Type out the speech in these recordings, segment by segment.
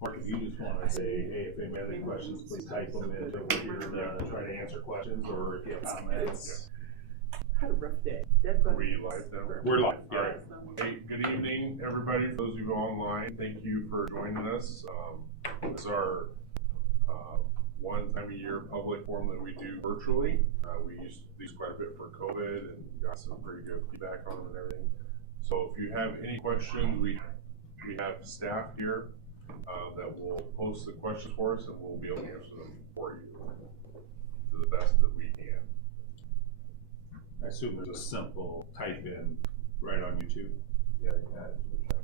Mark, if you just want to say, hey, if anybody has any questions, please type them in. We're here to try to answer questions, or if you have comments. Had a rough day. Are we live now? We're live. All right. Hey, good evening, everybody. For those of you online, thank you for joining us. This is our one time a year public forum that we do virtually. We used these quite a bit for COVID and got some pretty good feedback on them and everything. So if you have any questions, we have staff here that will post the questions for us, and we'll be able to answer them for you to the best that we can. I assume there's a simple type in right on YouTube. Yeah, you can add it to the chat.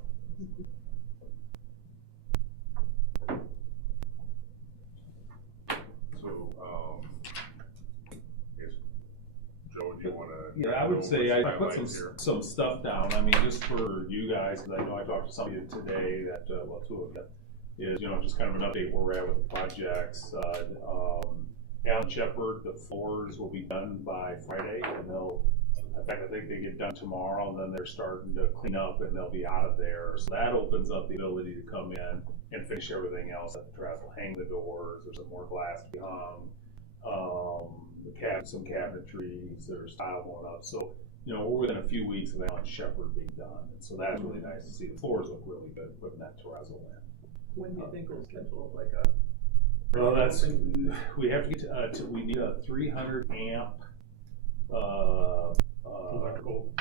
So, I guess, Joe, do you want to? Yeah, I would say I put some stuff down. I mean, just for you guys, because I know I talked to somebody today that, well, two of them, is, just kind of an update where we're at with the projects. Alan Shepard, the floors will be done by Friday, and in fact, I think they get done tomorrow, and then they're starting to clean up, and they'll be out of there. So that opens up the ability to come in and finish everything else at the terrace. We'll hang the doors. There's some more glass to be hung. Some cabinetries. There's tile going up. So, we're within a few weeks of Alan Shepard being done, and so that's really nice to see. The floors look really good putting that terrazzo in. When do you think we'll schedule like a? Well, we have to get we need a 300 amp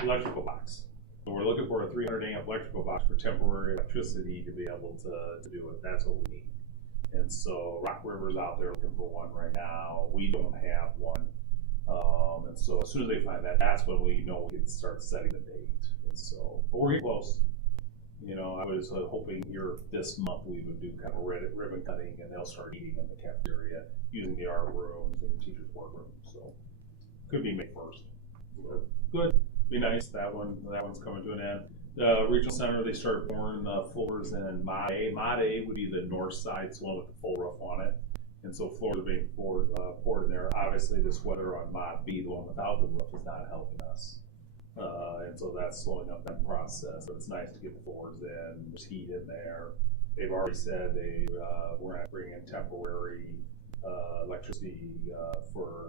electrical box. So we're looking for a 300 amp electrical box for temporary electricity to be able to do it. That's what we need. And so Rock River's out there looking for one right now. We don't have one. And so as soon as they find that, that's when we know we can start setting the date. And so, but we're getting close. I was hoping here this month we would do kind of ribbon cutting, and they'll start eating in the cafeteria using the art rooms and the teachers' workroom. So could be May 1st. So, good. Be nice. That one's coming to an end. The regional center, they started pouring floors in Mod A. Mod A would be the north side, it's the one with the full roof on it. And so floors are being poured in there. Obviously, this weather on Mod B, the one without the roof, is not helping us. And so that's slowing up that process, but it's nice to get the floors in. There's heat in there. They've already said we're going to bring in temporary electricity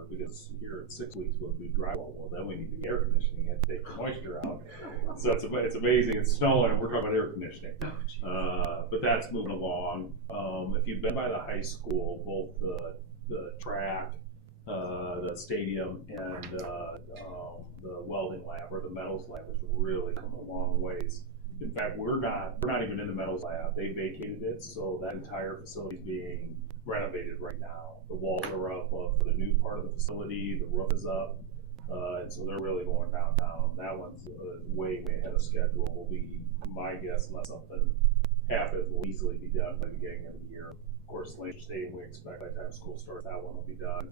because here in 6 weeks we'll do drywall. Well, then we need the air conditioning and take the moisture out. So it's amazing. It's snowing and we're talking about air conditioning. But that's moving along. If you've been by the high school, both the track, the stadium, and the welding lab or the metals lab has really come a long ways. In fact, we're not even in the metals lab. They vacated it, so that entire facility is being renovated right now. The walls are up for the new part of the facility. The roof is up, and so they're really going downtown. That one's way ahead of schedule. Will be my guess, unless something happens, will easily be done by the beginning of the year. Of course, Langer Stadium, we expect by the time school starts, that one will be done.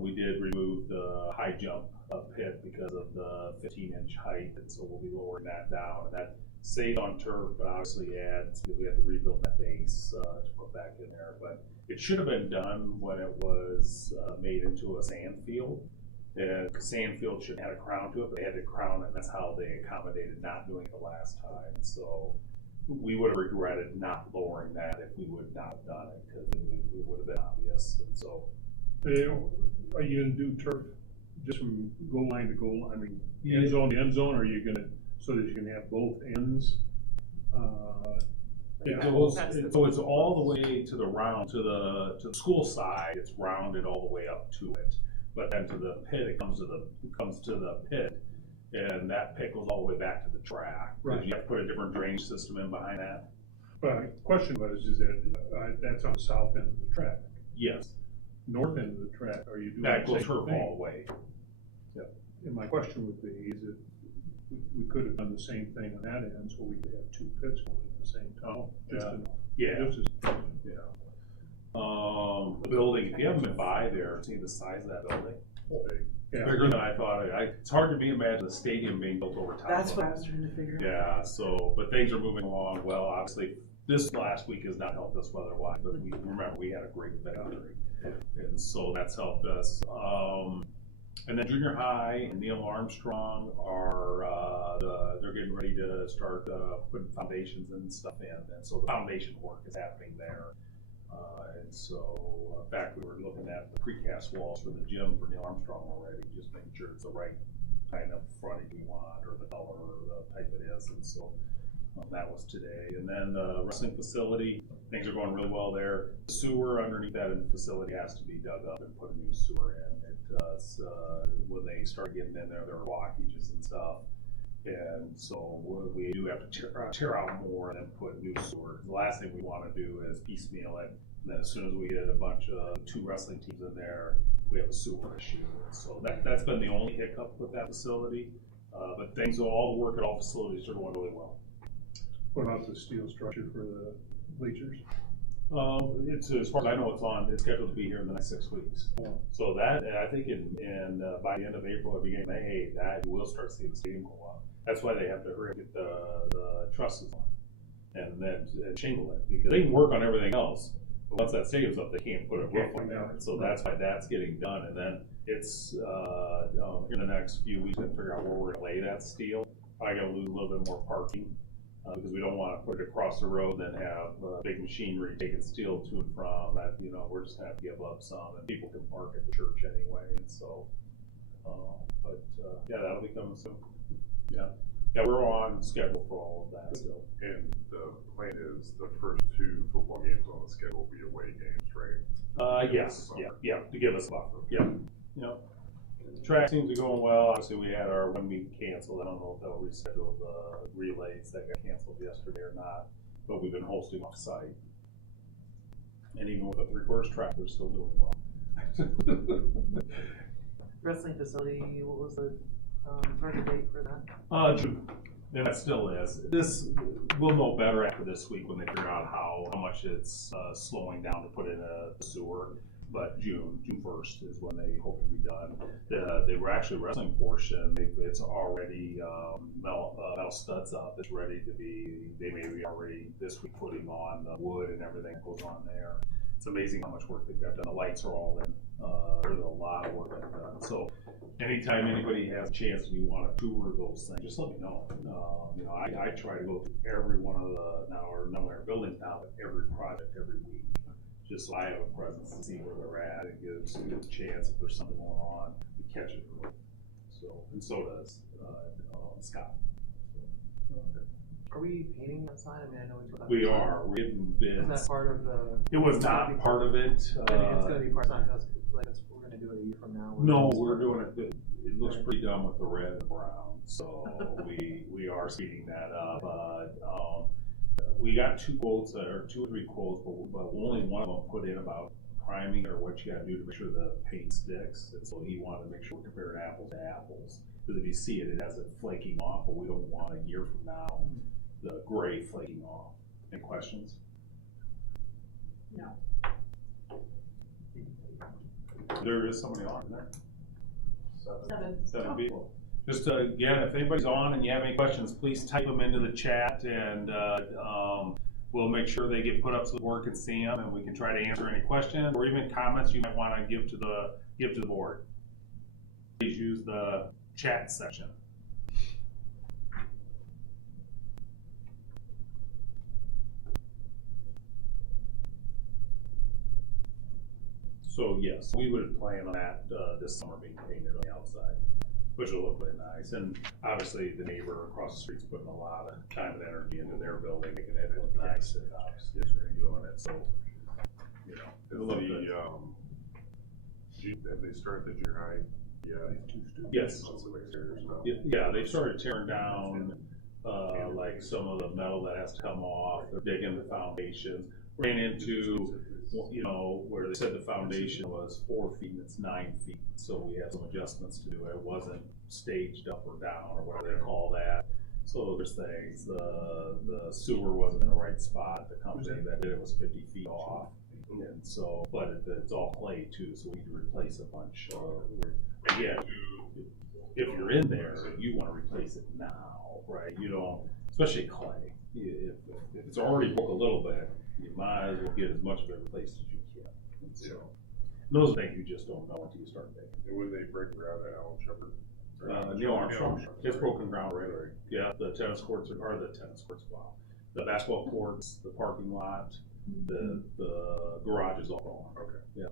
We did remove the high jump pit because of the 15-inch height, and so we'll be lowering that down. And that saved on turf, but obviously adds because we have to rebuild that base to put back in there. But it should have been done when it was made into a sand field. The sand field shouldn't have a crown to it, but they had to crown it, and that's how they accommodated not doing it the last time. So we would have regretted not lowering that if we would not have done it, because it would have been obvious. And so. Are you going to do turf just from goal line to goal line? I mean, end zone to end zone, or are you going to, so that you can have both ends? So it's all the way to the round, to the school side, it's rounded all the way up to it. But then to the pit, it comes to the pit, and that pit goes all the way back to the track. Right. You have to put a different drainage system in behind that. But the question is that that's on the south end of the track? Yes. North end of the track, are you doing that goes turf all the way? Yeah. And my question would be, is it we could have done the same thing on that end, so we could have two pits going at the same time. The building, if you haven't been by there, seen the size of that building. Bigger than I thought. It's hard to imagine the stadium being built over top. That's what I was trying to figure out. Yeah, so, but things are moving along well. Obviously, this last week has not helped us weather-wise, but we had a great February. And so that's helped us. And then junior high and Neil Armstrong are, they're getting ready to start putting foundations and stuff in. And so the foundation work is happening there. And so, in fact, we were looking at the precast walls for the gym for Neil Armstrong already, just making sure it's the right kind of frontage we want, or the color, or the type it is. And so that was today. And then the wrestling facility, things are going really well there. The sewer underneath that facility has to be dug up and put a new sewer in. When they start getting in there are blockages and stuff. And so we do have to tear out more and then put new sewer. The last thing we want to do is piecemeal it. And then as soon as we get a bunch of 2 wrestling teams in there, we have a sewer issue. So that's been the only hiccup with that facility. But all the work at all facilities are going really well. What about the steel structure for the bleachers? It's, as far as I know, it's scheduled to be here in the next 6 weeks. Oh. So that, I think by the end of April or beginning of May, that you will start seeing the stadium go up. That's why they have to hurry and get the trusses on and then shingle it, because they can work on everything else. But once that stadium's up, they can't put a roof on it. So that's why that's getting done. And then it's, in the next few weeks, to figure out where we're gonna lay that steel. Probably gonna lose a little bit more parking. Because we don't want to put it across the road and have big machinery taking steel to and from. That, we're just gonna have to give up some, and people can park at the church anyway. And so, yeah, that'll be coming soon. Yeah, we're on schedule for all of that still. And the plan is the first 2 football games on the schedule will be away games, right? Yes, yeah, to give us a buffer. Yeah. Track seems to be going well. Obviously, we had our 1 meet canceled. I don't know if they'll reschedule the relays that got canceled yesterday or not, but we've been hosting off site. And even with the 3/4 track, we're still doing well. Wrestling facility, what was the target date for that? June. And that still is. We'll know better after this week when they figure out how much it's slowing down to put in a sewer. But June 1st is when they hope to be done. The wrestling portion, it's already metal studs up. It's ready to be. They may be already this week putting on the wood and everything that goes on there. It's amazing how much work they've got done. The lights are all in. There's a lot of work done. So anytime anybody has a chance and you want to tour those things, just let me know. I try to go through every one of our buildings now, but every project every week. Just so I have a presence to see where they're at and gives a chance if there's something going on to catch it early. So does Scott. Are we painting that sign? I mean, I know we are. We're getting bids. Is that part of the? It was not part of it. It's going to be part of it. We're going to do it a year from now. No, we're doing it. It looks pretty done with the red and brown. So we are speeding that up. We got 2 quotes, or 2 or 3 quotes, but only one of them put in about priming or what you got to do to make sure the paint sticks. And so he wanted to make sure we're comparing apples to apples. Because if you see it, it has it flaking off, but we don't want a year from now the gray flaking off. Any questions? No. There is somebody on there. 7 Oh. people. Just again, if anybody's on and you have any questions, please type them into the chat, and we'll make sure they get put up so the board can see them, and we can try to answer any questions or even comments you might want to give to the board. Please use the chat section. So yes, we would plan on that this summer being painted on the outside, which will look really nice. And obviously the neighbor across the street's putting a lot of time and energy into their building, making it look nice, and obviously they're doing it. So, it'll look good. Have they started the junior high? Yeah. Yes. Yeah, they started tearing down like some of the metal that has to come off. They're digging the foundations. Ran into, where they said the foundation was 4 feet and it's 9 feet. So we had some adjustments to do. It wasn't staged up or down or whatever they call that. So there's things. The sewer wasn't in the right spot. The company that did it was 50 feet off. And so, but it's all clay too, so we need to replace a bunch. Again, if you're in there, you want to replace it now, right? You don't, especially clay. If it's already broke a little bit, you might as well get as much of it replaced as you can. Those things you just don't know until you start thinking. And when they break ground at Alan Shepherd? Neil Armstrong, it's broken ground right away. Yeah, the tennis courts are the tennis courts, wow. The basketball courts, the parking lot, the garage is all gone. Okay. Yeah.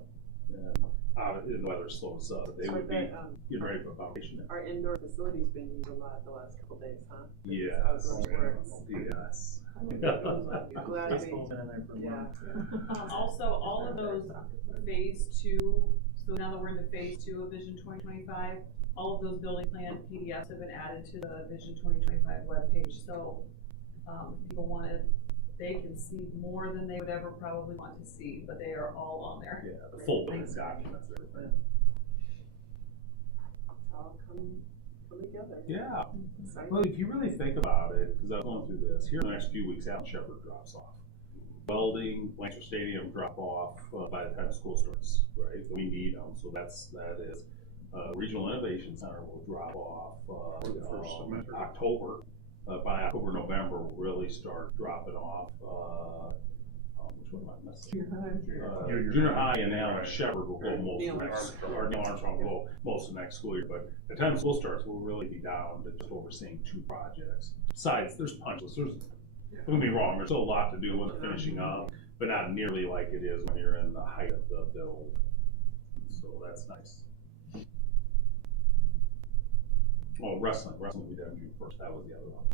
And the weather slows up. They So would be that, getting ready for foundation. Our indoor facility's been used a lot the last couple days, huh? Yes. Outdoor works. Yes. Glad we, yeah. Also, all of those phase two, so now that we're into phase two of Vision 2025, all of those building plan PDFs have been added to the Vision 2025 webpage. So people want it, they can see more than they would ever probably want to see, but they are all on there. Yeah, the full building documents, everything. It's all come together. Yeah. Exciting. Well, if you really think about it, because I'm going through this, here in the next few weeks, Alan Shepherd drops off. Welding, Lancaster Stadium drop off by the time school starts, right? We need them, so that is Regional Innovation Center will drop off the first semester. October. By October, November, we'll really start dropping off. Which one am I missing? Junior high and Alan Shepherd will go most of the next, or Neil Armstrong will go most of the next school year. But by the time school starts, we'll really be down to just overseeing 2 projects. Besides, there's punch lists. Don't get me wrong, there's still a lot to do when they're finishing up, but not nearly like it is when you're in the height of the build. So that's nice. Oh, wrestling we did June 1st. That was the other one.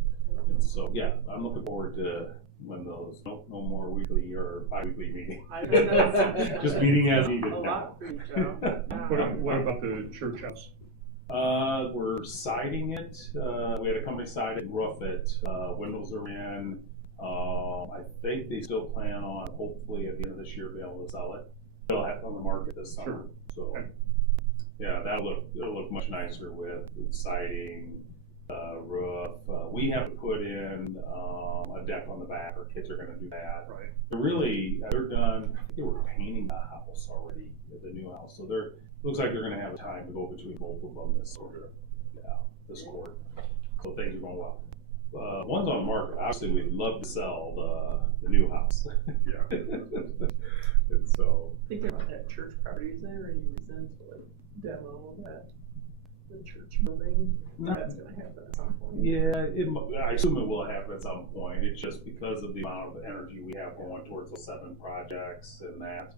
And so yeah, I'm looking forward to when those no more weekly or bi-weekly meetings. Just meeting as needed. A lot for you, Joe. What about the church house? We're siding it. We had a company side it and roof it. Windows are in. I think they still plan on hopefully at the end of this year be able to sell it. They'll have it on the market this summer. Sure. So Okay. yeah, it'll look much nicer with siding, roof. We have to put in a deck on the back. Our kids are going to do that. Right. They're done. I think they were painting the house already, the new house. So looks like they're going to have time to go between both of them this quarter. Yeah, this quarter. So things are going well. One's on the market. Obviously, we'd love to sell the new house. Yeah. And so Thinking about that church property, is there any reason to like demo the church building? That's gonna happen at some point. yeah, I assume it will happen at some point. It's just because of the amount of energy we have going towards those 7 projects and that.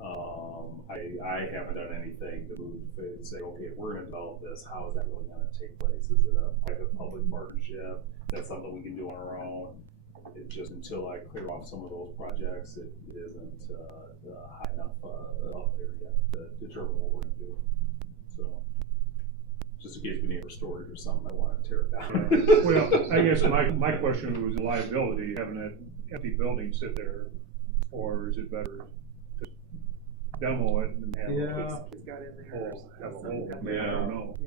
I haven't done anything to move and say, okay, if we're going to develop this, how is that really going to take place? Is it a private-public partnership? That's something we can do on our own. It's just until I clear off some of those projects, it isn't high enough up there yet to determine what we're going to do. So, just in case we need a storage or something, I want to tear it down. Well, I guess my question was liability, having that empty building sit there, or is it better to demo it and have It's got in there. have a whole, I Yeah. don't know.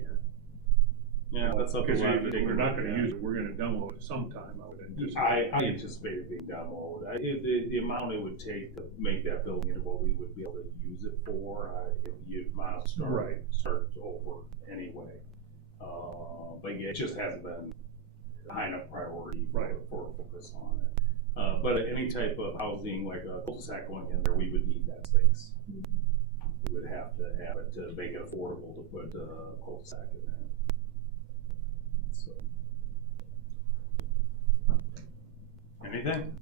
Yeah, that's something Because we'll have to take we're a not look gonna at. use it, we're gonna demo it sometime, I would anticipate. I anticipate it being demoed. The amount it would take to make that building into what we would be able to use it for, you might as well Right. start over anyway. But yeah, it just hasn't been high enough priority Right. for focus on it. But any type of housing, like a cul-de-sac going in there, we would need that space. We would have to have it to make it affordable to put a cul-de-sac in there. So. Anything?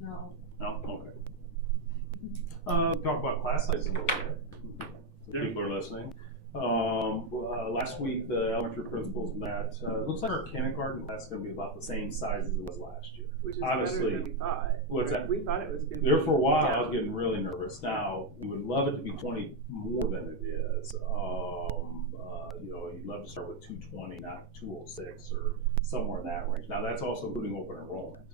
No. No? Okay. Talk about class sizes a little bit. Some people are listening. Last week, the elementary principals met. Looks like our kindergarten class is going to be about the same size as it was last year. Which is Honestly, better than we thought. what's that? We thought it was gonna be. There for a while, I down. was getting really nervous. Now, we would love it to be 20 more than it is. You'd love to start with 220, not 206 or somewhere in that range. Now, that's also including open enrollment.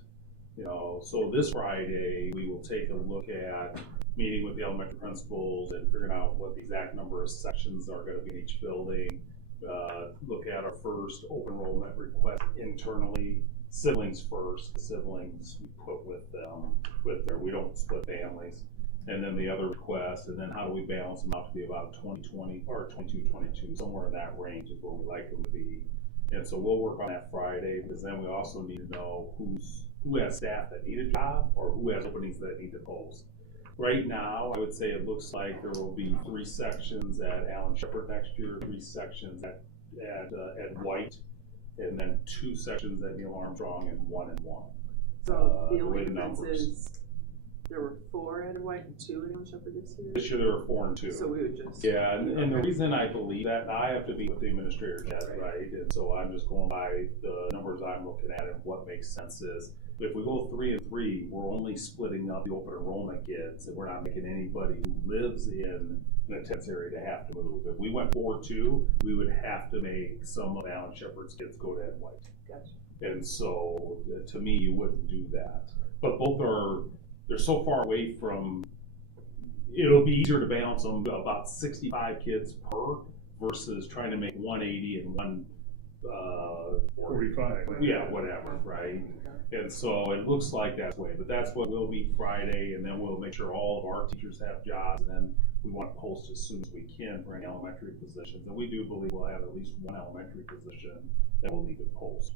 So this Friday, we will take a look at meeting with the elementary principals and figuring out what the exact number of sections are going to be in each building. Look at our first open enrollment request internally. Siblings first. The siblings we put with them. We don't split families. And then the other request, and then how do we balance them out to be about 2020 or 22, somewhere in that range is where we like them to be. And so we'll work on that Friday, because then we also need to know who's who has staff that need a job or who has openings that need to post. Right now, I would say it looks like there will be 3 sections at Allen Shepherd next year, 3 sections at White, and then 2 sections at Neil Armstrong and 1 and 1. So the the way only the difference numbers. is there were 4 at White and 2 at Allen Shepherd this year? This year there were 4 and 2. So we would just. Yeah, and the reason I believe that, I have to meet with the administrator yet, right? And so I'm just going by the numbers I'm looking at and what makes sense is, if we go 3 and 3, we're only splitting up the open enrollment kids, and we're not making anybody who lives in an intense area to have to move. If we went 4-2, we would have to make some of Allen Shepherd's kids go to Ed White. Gotcha. And so, to me, you wouldn't do that. But both they're so far away from, it'll be easier to balance them about 65 kids per versus trying to make 180 and 45. yeah, whatever, right? And so it looks like that's the way, but that's what we'll meet Friday, and then we'll make sure all of our teachers have jobs, and then we want to post as soon as we can for any elementary positions. And we do believe we'll have at least 1 elementary position that we'll need to post.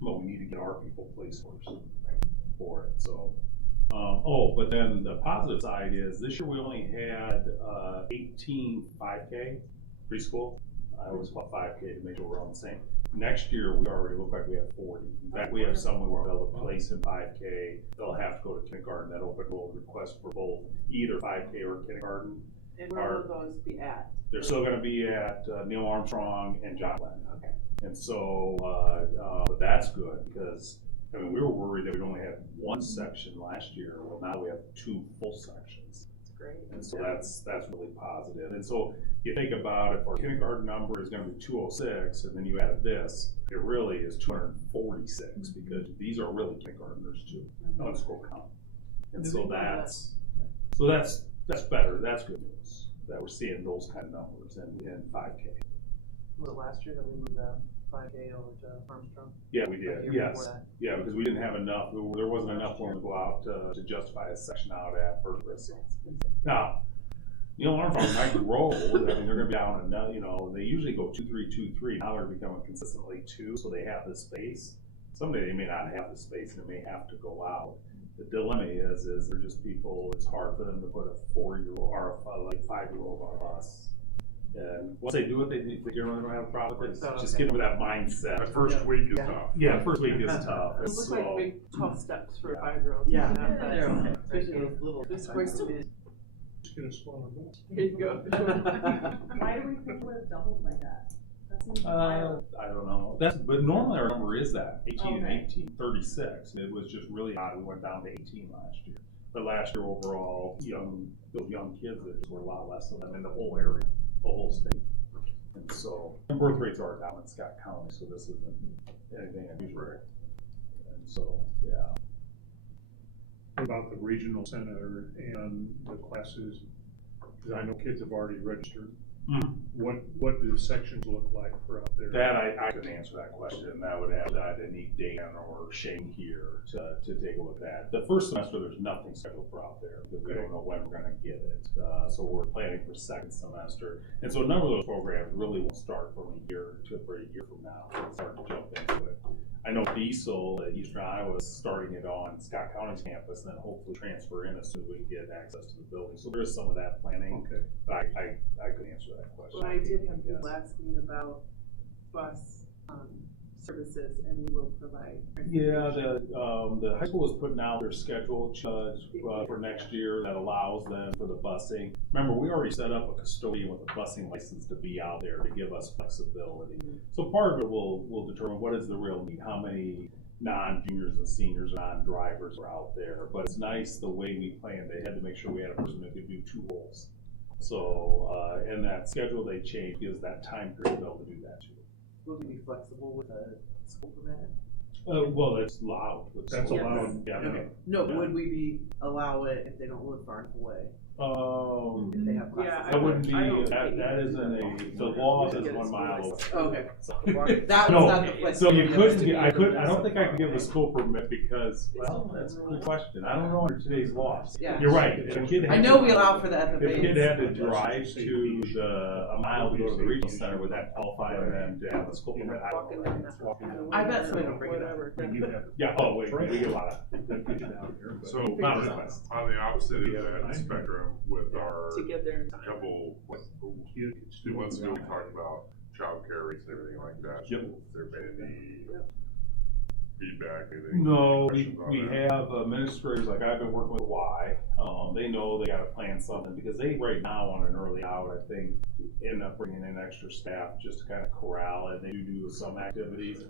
But we need to get our people placed first for it, so. But then the positive side is this year we only had 18 5K preschool. I always call 5K to make sure we're on the same. Next year, we already look like we have 40. In fact, we have some we were able to place in 5K. They'll have to go to kindergarten. That open enrollment request for both either 5K or kindergarten. And where will those be at? They're still going to be at Neil Armstrong and John Glenn. Okay. And so, but that's good because, I mean, we were worried that we'd only had 1 section last year. Well, now we have 2 full sections. That's great. And so that's really positive. And so you think about if our kindergarten number is going to be 206, and then you add this, it really is 246 because these are really kindergartners too on school count. And so that's better. That's good news that we're seeing those kind of numbers in 5K. Was it last year that we moved that 5K over to Armstrong? Yeah, we did. Year Yes. before that? Yeah, because we didn't have enough. There wasn't enough room to go out to justify a section out at First Bristol. Now, Neil Armstrong might grow. I mean, they're going to be down another. They usually go 2-3, 2-3. Now they're becoming consistently 2, so they have the space. Someday they may not have the space and they may have to go out. The dilemma is they're just people. It's hard for them to put a 4-year-old or a 5-year-old on a bus. And once they do it, they generally don't have a problem with it. Just get them with that mindset. The first week is tough. Yeah, first week is tough. And Those look like so, big, tough steps for a 5-year-old. Yeah. They're okay. Especially those little. This question Just get a smaller bus. Here you go. Why do we think it would have doubled like that? That seems wild. I don't know. But normally our number is that 18 and Okay. 18, 36. And it was just really odd. We went down to 18 last year. But last year overall, those young kids, there just were a lot less of them in the whole area, the whole state. And so, and birth rates are down in Scott County, so this isn't anything unusual. And so, yeah. What about the regional center and the classes? Because I know kids have already registered. What do the sections look like for out there? That I couldn't answer that question. That would have to need Dan or Shane here to take a look at. The first semester, there's nothing scheduled for out there because we don't know when we're going to get it. So we're planning for second semester, and so a number of those programs really won't start from a year from now. We'll start to jump into it. I know Diesel at Eastern Iowa is starting it on Scott County's campus, and then hopefully transfer in as soon as we can get access to the building. So there is some of that planning. Okay. But I could answer that question. Well, I did have people asking about bus services, and we will provide. Yeah, the high school is putting out their schedule for next year that allows them for the busing. Remember, we already set up a custodian with a busing license to be out there to give us flexibility. So part of it will determine what is the real need, how many non-juniors and seniors, non-drivers are out there. But it's nice the way we planned. They had to make sure we had a person who could do 2 roles. So, and that schedule they changed gives that time period to be able to do that too. Will we be flexible with a school permit? Well, it's allowed. That's allowed. Yeah. No, would we allow it if they don't live far enough away? If they have Yeah, classes. That wouldn't be, I don't that isn't the law says 1 mile. Okay. So- That was not the No, place. so you to couldn't, be get- I able to couldn't, I do don't that. think I could give a school permit because, well, that's a good question. I don't know under today's laws. Yeah. You're right. If a kid I had know to- we allow for the If a kid FFAs. had to drive to a mile to go to the regional center, would that qualify them to have a school permit? I don't Walking know. down that. I bet somebody will bring it up. Whatever. When you have Yeah, oh, wait, we get a lot of. that get you down here, but- So, Not on request. the opposite end of that spectrum, with our To get there in time. couple, like, You- 2 months ago, we talked about childcare rates and everything like that. Yep. Has there been any feedback, anything? No, questions on we that? have administrators, like I've been working with Y, they know they gotta plan something, because they right now on an early out, I think, end up bringing in extra staff just to kind of corral it, they do some activities.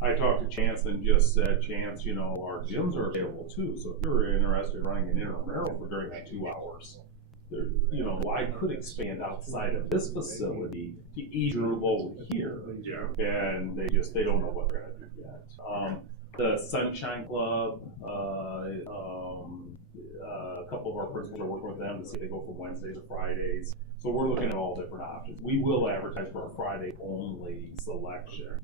I talked to Chance and just said, Chance, you know, our gyms are available too, so if you're interested in running an intramural for during that 2 hours, there, you know, I could expand outside of this facility to ease your load here. Yeah. And they don't know what they're gonna do yet. The Sunshine Club, a couple of our principals are working with them to see if they go from Wednesdays to Fridays. So we're looking at all different options. We will advertise for a Friday only selection.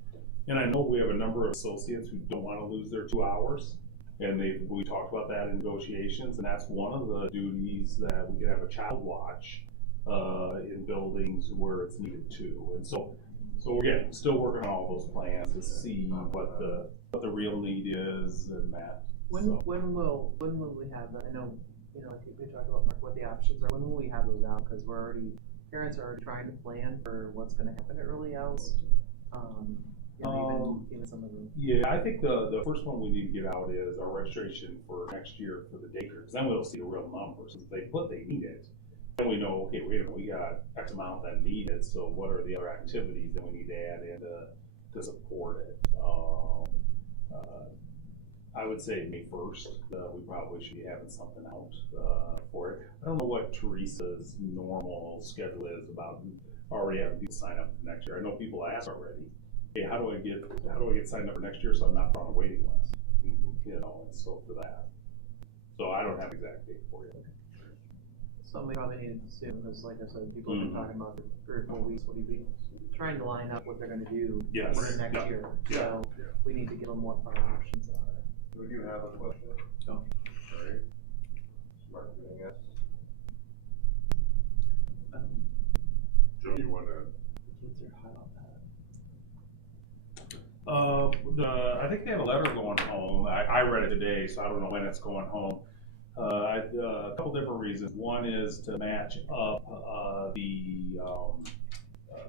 And I know we have a number of associates who don't wanna lose their 2 hours. And we talked about that in negotiations, and that's one of the duties that we could have a child watch in buildings where it's needed too. And so again, still working on all those plans to see what the real need is and that. When will we have that? I know, you know, we talked about Mark, what the options are. When will we have those out? Because parents are already trying to plan for what's going to happen at early outs. You know, even some of them. Yeah, I think the first one we need to get out is our registration for next year for the daycare, because then we'll see the real numbers. If they need it, then we know, okay, wait a minute, we got X amount that need it, so what are the other activities that we need to add in to support it? I would say May 1st, we probably should be having something out for it. I don't know what Teresa's normal schedule is about already having people sign up for next year. I know people ask already, hey, how do I get signed up for next year so I'm not on a waiting list? You know, and so for that. So I don't have an exact date for you. Something we probably need to soon, because like I said, people have been talking about for 3 or 4 weeks, what do you be trying to line up what they're gonna do Yes. for next Yeah. year. Yeah. So we need to give them what our options are. We do have a question. No. Alright. Mark, anything else? Joe, you wanna? Kids are hot on that. I think they have a letter going home. I read it today, so I don't know when it's going home. A couple different reasons. One is to match up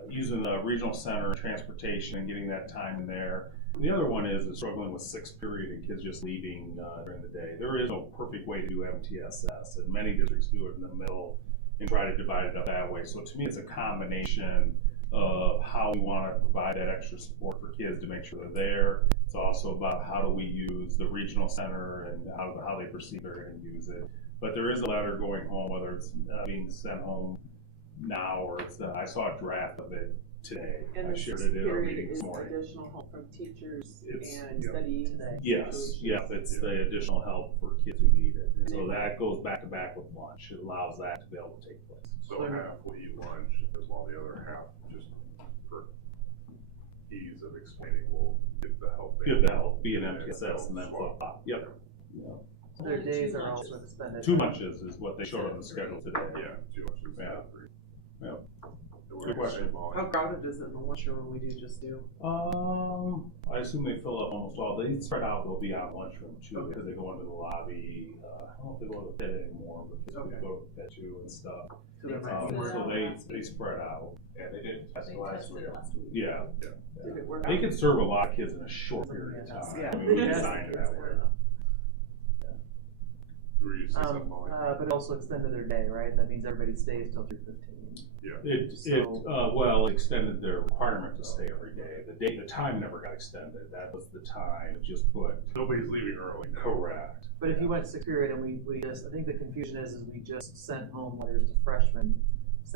using the regional center transportation and getting that time in there. The other one is struggling with 6th period and kids just leaving during the day. There is no perfect way to do MTSS, and many districts do it in the middle and try to divide it up that way. So to me, it's a combination of how we want to provide that extra support for kids to make sure they're there. It's also about how do we use the regional center and how they perceive they're going to use it. But there is a letter going home, whether it's being sent home now or it's I saw a draft of it today. And I the shared 6th it in our period meeting this is morning. additional help from teachers It's- and yeah. study. Yes, yeah, it's the additional help for kids who need it. And so that goes back to back with lunch. It allows that to be able to take place. So half will eat lunch, as well the other half, just for ease of explaining, will get the help. they Give the need. help, be an And MTSS and then swap. flip flop. Yep. Yeah. Their Only days 2 are lunches. also extended. 2 lunches is what they showed on the schedule today. Yeah, 2 lunches. Yeah. Yeah. Good question. How crowded is it in the lunchroom when we do just do? I assume they fill up almost all. They spread out. They'll be out lunchroom too because they go into the lobby. I don't know if they go to the pit anymore, but kids Okay. go to the pit too and stuff. So there might Tested be it more. out So last they spread out. Yeah, they did They tested it last week. Yeah. Did it work They out? can serve a lot of kids in a short period of time. Yeah. I mean, we designed it that way. Were you saying something, Molly? But it also extended their day, right? That means everybody stays till 3:15. Well, it extended their requirement to stay every day. The time never got extended. That was the time. It just put. Nobody's leaving early now. Correct. But if you went 6th period and we just, I think the confusion is we just sent home letters to freshmen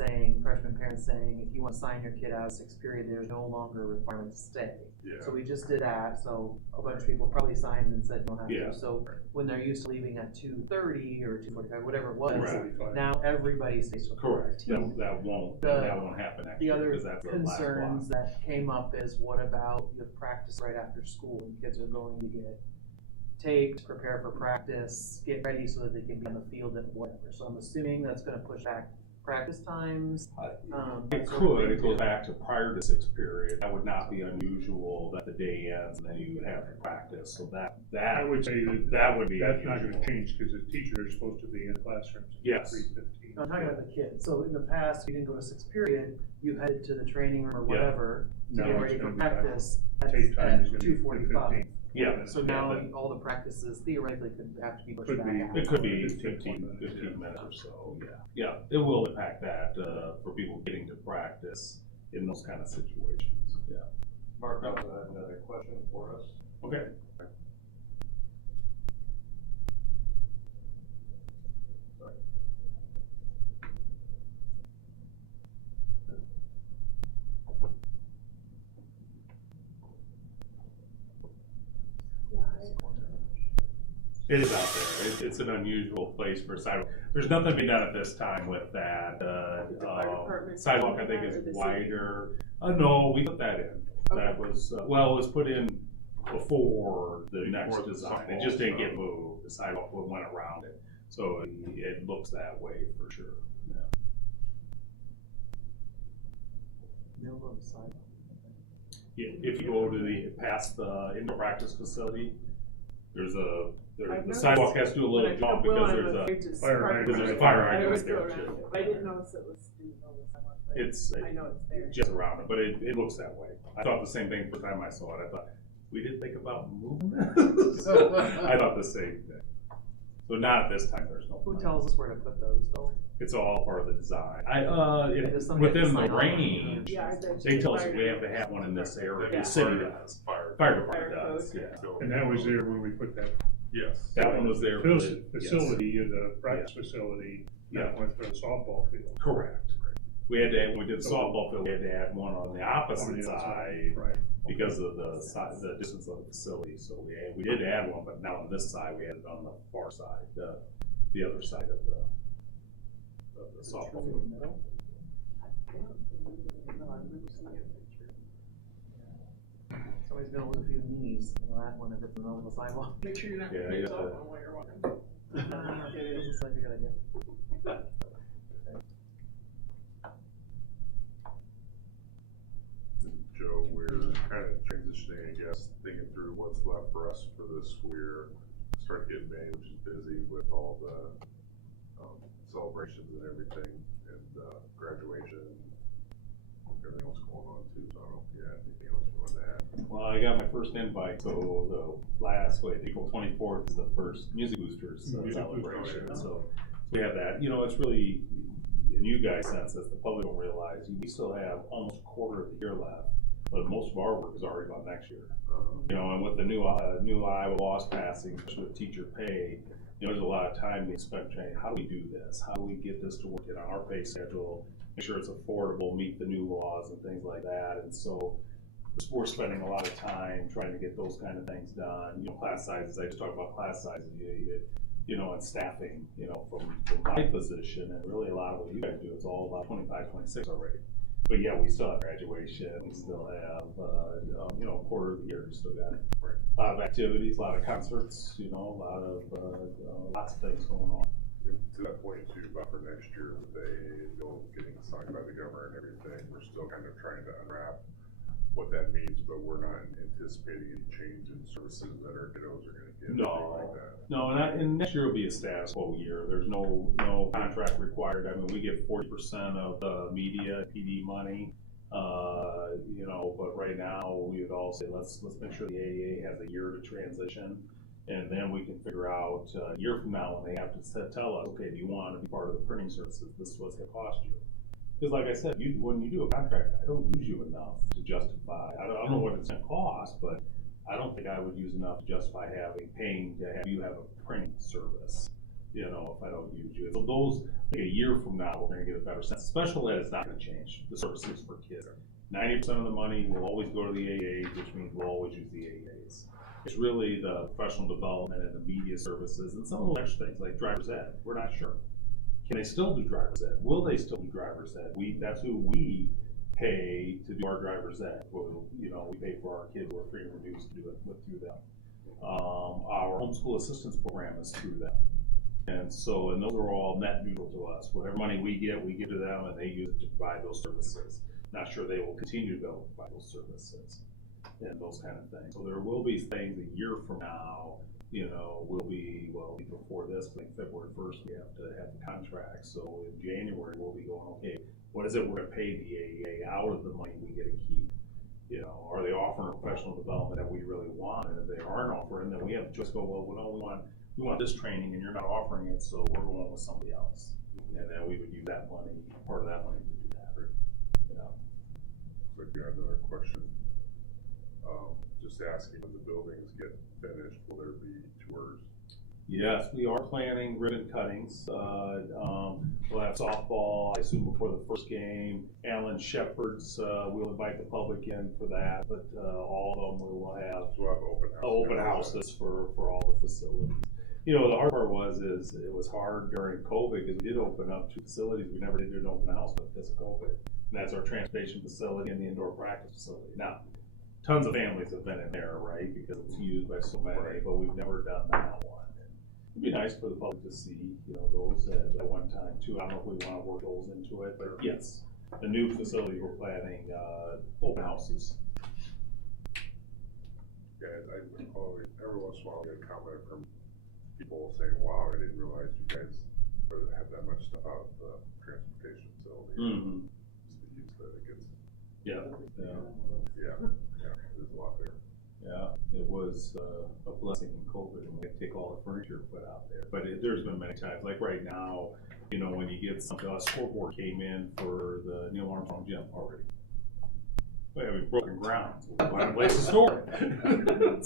saying, freshman parents saying, if you want to sign your kid out of sixth period, there's no longer a requirement to stay. Yeah. So we just did that, so a bunch of people probably signed and said don't have Yeah. to. So when they're used to leaving at 2:30 or 2:45, whatever it was, Right. now everybody stays till Correct. 4:15. That won't happen next The year, other because that's the last concerns block. that came up is what about the practice right after school? And kids are going to get taped, prepare for practice, get ready so that they can be on the field and whatever. So I'm assuming that's gonna push back practice times. It that sort of could, thing it goes too. back to prior to sixth period. That would not be unusual that the day ends and then you would have to practice. So I that would say that would be that's not unusual. gonna change, because the teachers are supposed to be in classrooms at Yes. 3:15. I'm talking about the kids. So in the past, you didn't go to sixth period, you headed to the training room or whatever to Now get it's ready for gonna be practice Tape time is at gonna be 2:45. 2:15. Yeah. So now all the practices theoretically could have to be pushed Could back be. out. It could be 15 15 minutes or so, yeah. Yeah, it will impact that, for people getting to practice in those kind of situations, yeah. Mark, I had another question for us. Okay. It is out there. It's an unusual place for sidewalk. There's nothing being done at this time with that. The fire department Sidewalk, I think, or is the city? wider. No, we put that in. That was, well, it was put in before the next Before the design. It softball just didn't stuff. get moved. The sidewalk went around it. So it looks that way for sure. Yeah. Middle of the sidewalk. If you go to past the indoor practice facility, there's the noticed sidewalk has to do a little jump because there's a fire hydrant right there too. I didn't notice it was in the middle of the sidewalk, but It's I know it's there. just around it, but it looks that way. I thought the same thing the time I saw it. I thought, we didn't think about moving this. I thought the same thing. So not at this time, there's no. Who plan. tells us where to put those though? It's all part of the design. Does somebody have to Within the sign off on it? range, Yeah, I bet they you tell us fire we have to have one in this area. Yeah. The city does. Fire. Fire department Fire does, code. yeah. And that was there when we put that Yes. That one was there. for the- facility, the practice facility, that went for the softball field. Correct. We had to, when we did the softball field, we had to add one on the On opposite the side outside, right. because of the size, the distance of the facility. So we did add one, but now on this side, we had it on the far side, the other side of the softball field. Somebody's gonna lose a few knees on that one if it's in the middle of the sidewalk. Make sure you're not Yeah, gonna you mix have up to- on what you're walking. It doesn't sound like a good idea. Joe, we're kind of transitioning, I guess, thinking through what's left for us for this school year. Start getting May, which is busy with all the celebrations and everything, and graduation, everything else going on too. So I don't know if you have anything else you want to add. Well, I got my first invite, so the last, April 24th is the first Music Boosters Music celebration. Boosters, yeah. So we have that. You know, it's really, and you guys sense this, the public don't realize, we still have almost a quarter of the year left, but most of our work is already about next year. You know, and with the new Iowa laws passing, especially with teacher pay, you know, there's a lot of time being spent trying, how do we do this? How do we get this to work in our pay schedule? Make sure it's affordable, meet the new laws and things like that. And so we're spending a lot of time trying to get those kind of things done. You know, class sizes, I just talked about class sizes, you know, and staffing, you know, from my position, and really a lot of what you guys do, it's all about 25, 26 already. But yeah, we still have graduation, we still have, you know, a quarter of the year, we still got a lot of activities, a lot of concerts, you know, a lot of, lots of things going on. To that point too, about for next year, they'll getting signed by the governor and everything, we're still kind of trying to unwrap what that means, but we're not anticipating any change in services that our kiddos are gonna get, anything like that. No, and next year will be a status quo year. There's no contract required. I mean, we get 40% of the media PD money, you know, but right now we would all say, let's make sure the AEA has a year to transition. And then we can figure out a year from now when they have to tell us, okay, do you want to be part of the printing services? This is what's going to cost you. Because like I said, when you do a contract, I don't use you enough to justify. I don't know what it's going to cost, but I don't think I would use enough to justify paying to have you have a printing service. you know, if I don't use you. So those, like a year from now, we're gonna get a better sense. Special ed is not gonna change, the services for kids. 90% of the money will always go to the AAs, which means we'll always use the AAs. It's really the professional development and the media services and some of those extra things like driver's ed. We're not sure. Can they still do driver's ed? Will they still do driver's ed? That's who we pay to do our driver's ed. You know, we pay for our kids who are free and reduced to do it through them. Our homeschool assistance program is through them. And so, and those are all net neutral to us. Whatever money we give to them and they use it to provide those services. Not sure they will continue to go provide those services and those kind of things. So there will be things a year from now, you know, before this, I think February 1st, we have to have the contract. So in January, we'll be going, okay, what is it we're gonna pay the AEA out of the money we get to keep? You know, are they offering professional development that we really want? And if they aren't offering, then we have to just go, well, we want this training and you're not offering it, so we're going with somebody else. And then we would use that money, part of that money to do that, or, you know. So you had another question. Just asking when the buildings get finished, will there be tours? Yes, we are planning ribbon cuttings. We'll have softball, I assume, before the first game. Alan Shepherd's, we'll invite the public in for that, but all of them we will have open houses for all the facilities. You know, the hard part is it was hard during COVID because we did open up 2 facilities. We never did an open house because of COVID. And that's our transportation facility and the indoor practice facility. Now, tons of families have been in there, right, because it's used by so many, but we've never done that one. It'd be nice for the public to see, you know, those at one time too. I don't know if we want to work those into it, but yes, the new facility we're planning open houses. Yeah, I always, every once in a while, I get a comment from people saying, "Wow, I didn't realize you guys have that much stuff out of the transportation facility." Mm-hmm. Yeah. There's a lot there. Yeah, it was a blessing in COVID, and we had to take all the furniture put out there. But there's been many times, like right now, you know, when you get some scoreboard came in for the Neil Armstrong gym already. We have broken ground. We find a place to store it.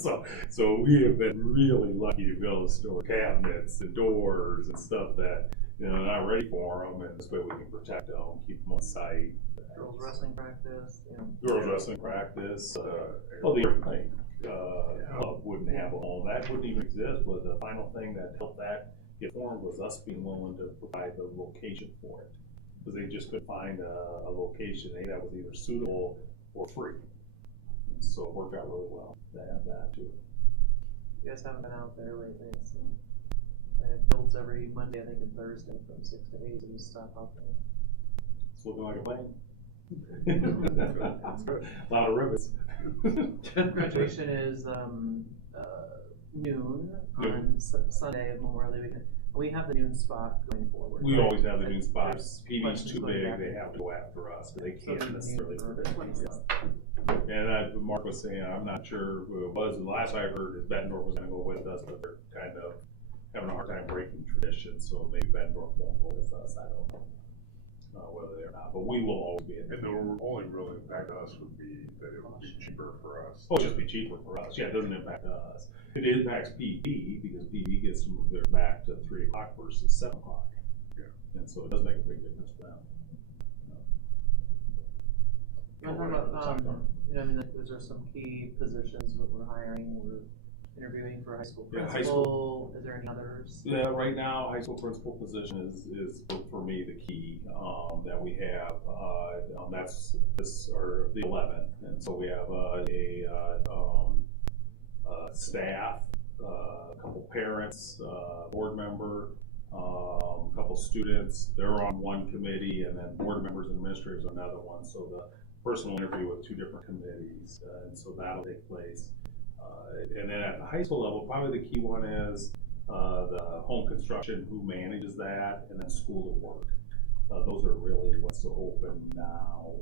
so we have been really lucky to be able to store cabinets and doors and stuff that, you know, not ready for them, and this way we can protect them, keep them on site. Girls wrestling practice. Girls wrestling practice. The airplane club wouldn't have a home. That wouldn't even exist. But the final thing that helped that get formed was us being willing to provide the location for it, because they just couldn't find a location that was either suitable or free. So it worked out really well to have that too. You guys haven't been out there lately, so I have builds every Monday, I think, and Thursday from 6 to 8, and just stop out there. It's looking like a plane. A lot of rivets. Graduation is noon on Sunday of Memorial Day weekend. We have the noon spot going forward. We always have the noon spots. PD's too big, they have to go after us, but they can't necessarily. And Mark was saying, I'm not sure who it was. The last I heard is Bettendorf was going to go with us, but they're kind of having a hard time breaking tradition, so maybe Bettendorf won't go with us. I don't know whether they're not, but we will always be in there. And the only real impact to us would be that it would be cheaper for us. Oh, just be cheaper for us. Yeah, it doesn't impact us. It impacts PD because PD gets to move their back to 3 o'clock versus 7 o'clock. Yeah. And so it does make a big difference for them. You know, I mean, those are some key positions that we're hiring. We're interviewing for high school Yeah, principal. high school. Is there any others? Yeah, right now, high school principal position is for me the key that we have. That's the 11th, and so we have staff, a couple parents, board member, a couple students. They're on one committee, and then board members and administrators on another one. So the person will interview with 2 different committees, and so that'll take place. And then at the high school level, probably the key one is the home construction, who manages that, and then school to work. Those are really what's open now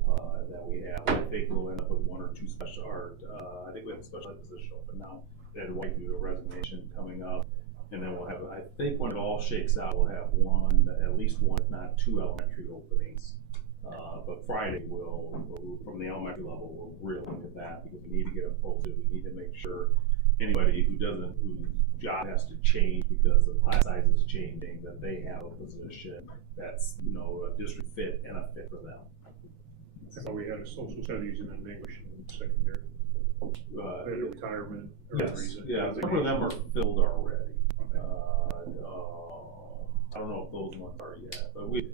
that we have. I think we'll end up with 1 or 2 special art. I think we have a special ed position open now. Ed White due to a resignation coming up. And then we'll have, I think when it all shakes out, we'll have at least 1, if not 2 elementary openings. But Friday from the elementary level, we'll really look at that because we need to get it posted. We need to make sure anybody whose job has to change because the class size is changing, that they have a position that's, you know, a district fit and a fit for them. I thought we had a social studies and an English in secondary. They had a retirement or a Yes, reason. yeah, some of them are filled already. Okay. I don't know if those ones are yet, but we'd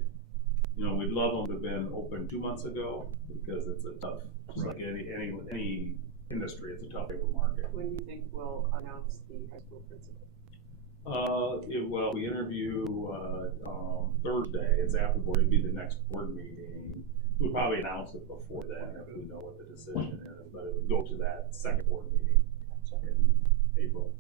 love them to have been open 2 months ago, because it's a tough, just like any industry, it's a tough labor market. When do you think we'll announce the high school principal? Well, we interview, Thursday, it's after board, it'd be the next board meeting. We'd probably announce it before then, if we know what the decision is, but it would go to that second board meeting in April.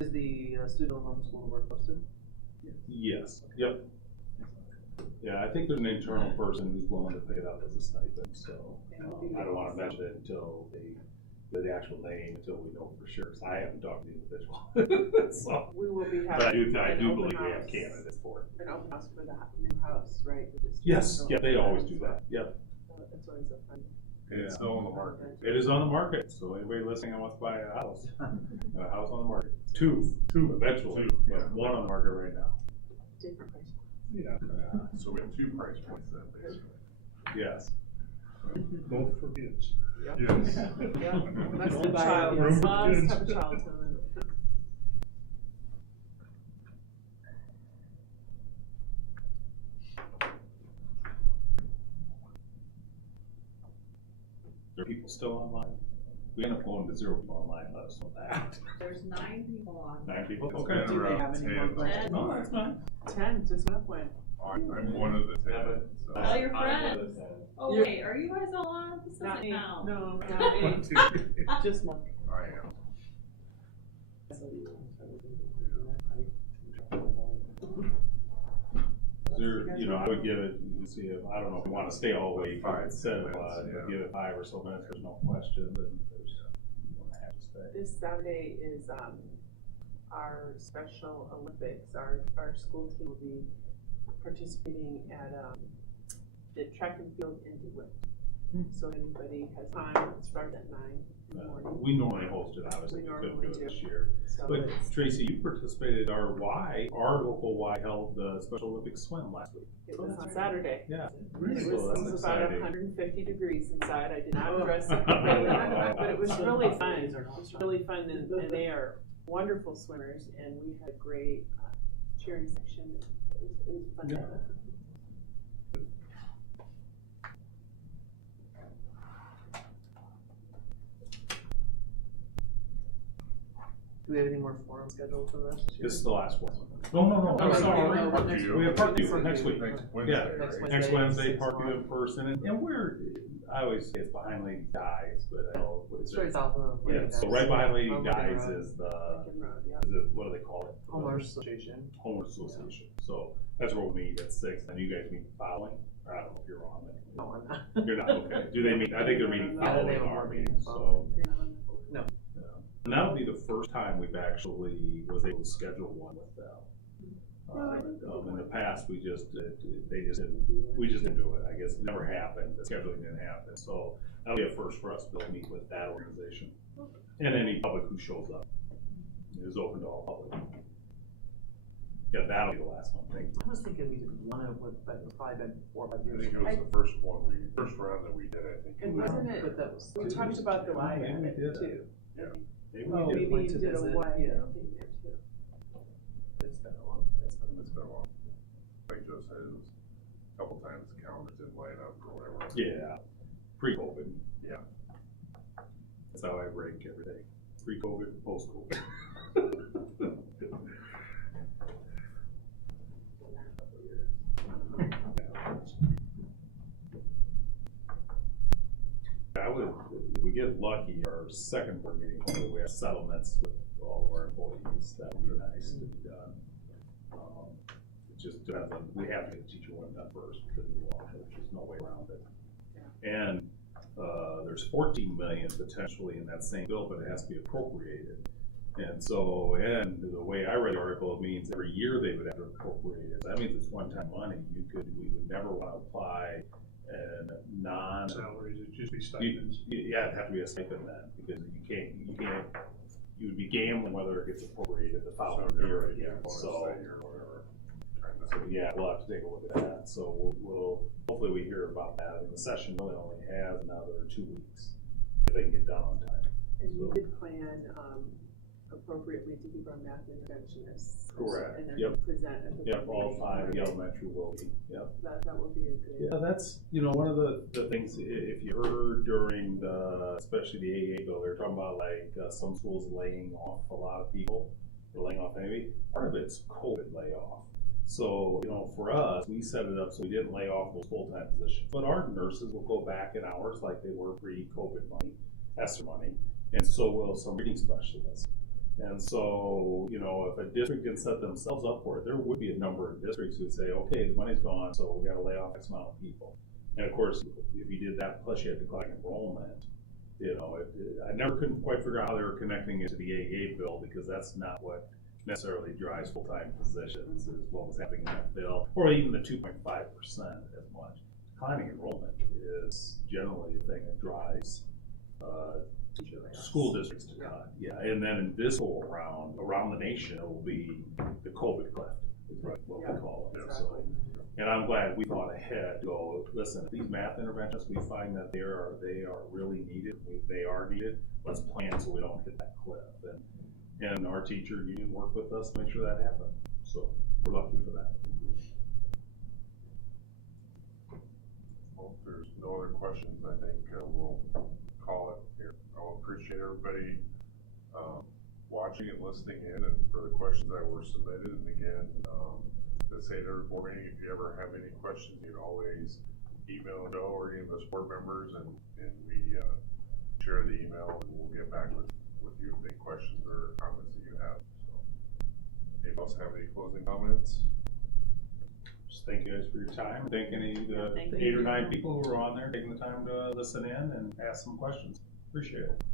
Is the student loan school work posted? Yes, yep. Yeah, I think there's an internal person who's willing to pick it up as a stipend, so, I don't wanna mention it until the actual name, until we know for sure, because I haven't talked to the individual. So, We will be but I having. do an believe open we have house- candidates for it. An open house for that new house, right? with the student Yes, loan. yeah, they always do that, yep. That's always a fun. And it's still on the market. It is on the market, so anybody listening that wants to buy a house on the market. Two eventually, Two, but yeah. one on the market right now. Different price. Yeah, So we have 2 price points then, basically. Yes. both for kids. Yep. Yes. Yeah, that's the Room child, for yes, moms kids. have a child to live. Are people still online? We end up going to 0 people online, let us know that. There's 9 people on. 9 people, It's okay. been Do they around have any more 10. questions? No, that's fine. 10, just what point? I'm one of the 10. so- All your I'm friends. the other Oh You're- wait, are you guys all on? This Not isn't me, now. no, not me, just one. I am. There, I would give it, you see, if, I don't know if you wanna stay all the way 5 instead of, Yeah. give it 5 or so minutes, there's no question, then there's, you don't have to stay. This Saturday is, our Special Olympics, our school team will be participating at, the track and field in DeWitt. So anybody has time, it starts at 9 in the morning. We normally host it, obviously, We we couldn't do normally it do. this year. So But it's- Tracy, you participated, our local Y held the Special Olympics swim last week. It was on Saturday. Yeah. It was about 150 degrees inside. I did not Oh. dress appropriately, but it was really fun. It was really fun, and they are wonderful swimmers, and we had a great cheering section. It was fun. Yeah. Do we have any more forums scheduled for this? This is the last one. No, I'm Okay, sorry. no, Parkview. We have Parkview next week. Next Yeah, Wednesday, Next right? next Wednesday, 6 Parkview in person, and I always say it's behind Lady Guys, but I don't, what is Straight it? south of. Yeah, so right behind Lady Lincoln Guys Road. is the, Lincoln Road, yeah. what do they call it? Homeowners Association. Homeowners Association, so that's where we'll meet at 6, and you guys meet following, or I don't know if you're on it. No, I'm not. You're not, okay, do they meet, I think they're meeting Yeah, they following have a our board meeting, meeting so. following. No. And that'll be the first time we've actually was able to schedule one with them. In the past, we just didn't do it, I guess, it never happened, the scheduling didn't happen, so that'll be a first for us to meet with that organization. And any public who shows up, it is open to all public. Yeah, that'll be the last one, thank you. I was thinking we did one of, but it's probably been 4 or 5 I years think it ago. was the first round that we did, I think. And wasn't it, But that was. We talked about the Y Maybe we did. too. Maybe Oh, we maybe did. you did a Y yeah. thing there too. It's been a long, It's been a while. Like Joe said, it was a couple times the calendars didn't line up or whatever. Yeah, pre-COVID. Yeah. That's how I rank everything, pre-COVID, post-COVID. I would, if we get lucky, our second board meeting, hopefully we have settlements with all of our employees, that would be nice to be done. It just depends on, we have to get teacher one done first, because of the law, there's just no way around it. And, there's 14 million potentially in that same bill, but it has to be appropriated. And so, and the way I read the article, it means every year they would have to incorporate it. That means it's one-time money. We would never want to apply and Salaries, it'd just be stipends. yeah, it'd have to be a stipend then, because you would be gambling whether it gets appropriated the following year again, so. So, yeah, we'll have to take a look at that, so we'll hopefully we hear about that, and the session really only has another 2 weeks, if they can get done on time. And we did plan, appropriately to keep our math interventionists. Correct. And then Yep. present at the. Yep, all meeting. 5 of the elementary will be, yep. That will be a good. Yeah, that's, one of the things, if you heard during especially the AA bill, they were talking about like some schools laying off a lot of people, or laying off maybe, part of it's COVID layoff. So, for us, we set it up so we didn't lay off those full-time positions, but our nurses will go back in hours like they were pre-COVID money, ESSER money, and so will some reading specialists. And so, if a district can set themselves up for it, there would be a number of districts who would say, okay, the money's gone, so we gotta lay off X amount of people. And of course, if you did that, plus you had declining enrollment, I never couldn't quite figure out how they were connecting it to the AA bill, because that's not what necessarily drives full-time positions, is what was happening in that bill, or even the 2.5% as much. Declining enrollment is generally the thing that drives, school districts to cut, yeah, and then in this go around the nation, it will be the COVID cliff, is what we call it. Exactly. So, and I'm glad we thought ahead. Go listen. If these math interventions, we find that they are really needed. They are needed. Let's plan so we don't hit that cliff. And our teacher union worked with us to make sure that happened. So we're lucky for that. Well, if there's no other questions, I think we'll call it here. I'll appreciate everybody watching and listening in, and for the questions that were submitted. And again, to say to every board meeting, if you ever have any questions, you can always email Joe or any of us board members, and we share the email, and we'll get back with you if any questions or comments that you have. So, anybody else have any closing comments? Just thank you guys for your time. Thank any of the 8 or 9 people who were on there taking the time to listen in and ask some questions. Appreciate it.